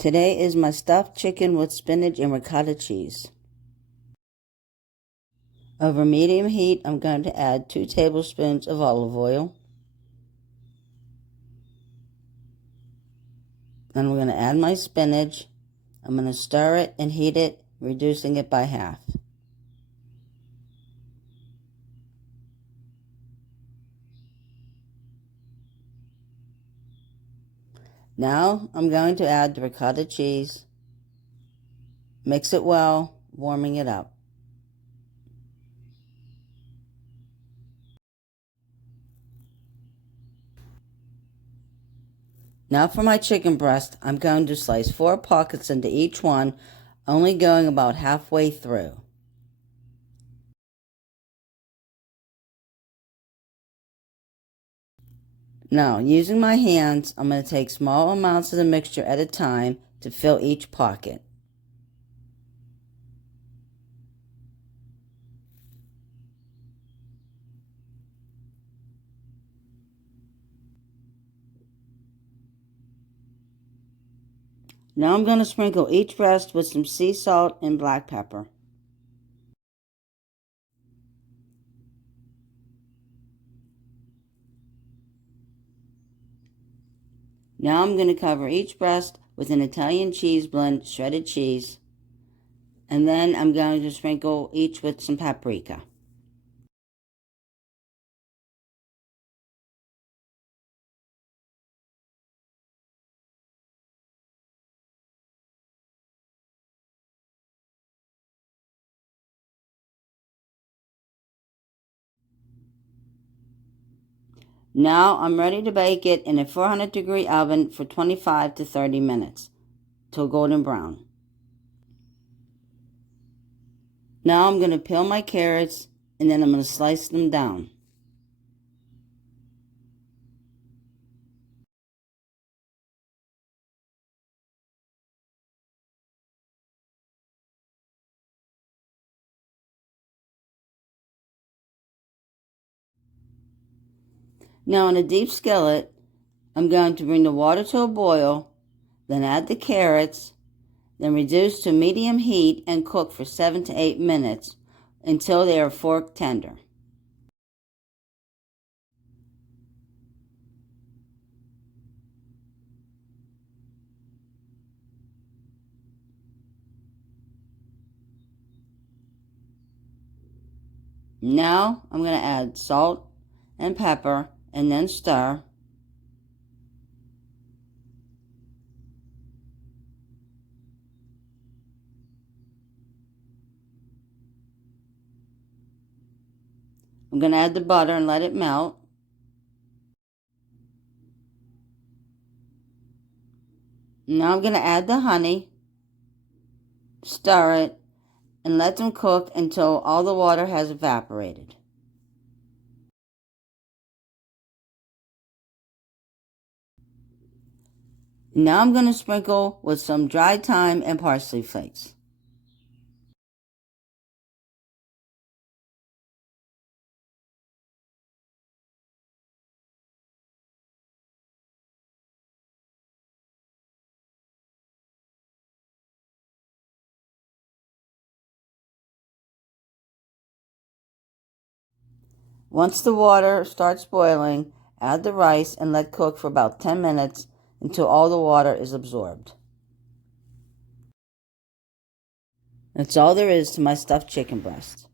Today is my stuffed chicken with spinach and ricotta cheese. Over medium heat, I'm going to add 2 tablespoons of olive oil. Then I'm going to add my spinach. I'm going to stir it and heat it, reducing it by half. Now I'm going to add the ricotta cheese. Mix it well, warming it up. Now for my chicken breast, I'm going to slice 4 pockets into each one, only going about halfway through. Now, using my hands, I'm going to take small amounts of the mixture at a time to fill each pocket. Now I'm going to sprinkle each breast with some sea salt and black pepper. Now I'm going to cover each breast with an Italian cheese blend, shredded cheese, and then I'm going to sprinkle each with some paprika. Now I'm ready to bake it in a 400-degree oven for 25 to 30 minutes till golden brown. Now I'm going to peel my carrots and then I'm going to slice them down. Now in a deep skillet, I'm going to bring the water to a boil, then add the carrots, then reduce to medium heat and cook for 7 to 8 minutes until they are fork tender. Now I'm going to add salt and pepper and then stir. I'm going to add the butter and let it melt. Now I'm going to add the honey, stir it, and let them cook until all the water has evaporated. Now I'm going to sprinkle with some dried thyme and parsley flakes. Once the water starts boiling, add the rice and let cook for about 10 minutes until all the water is absorbed. That's all there is to my stuffed chicken breast.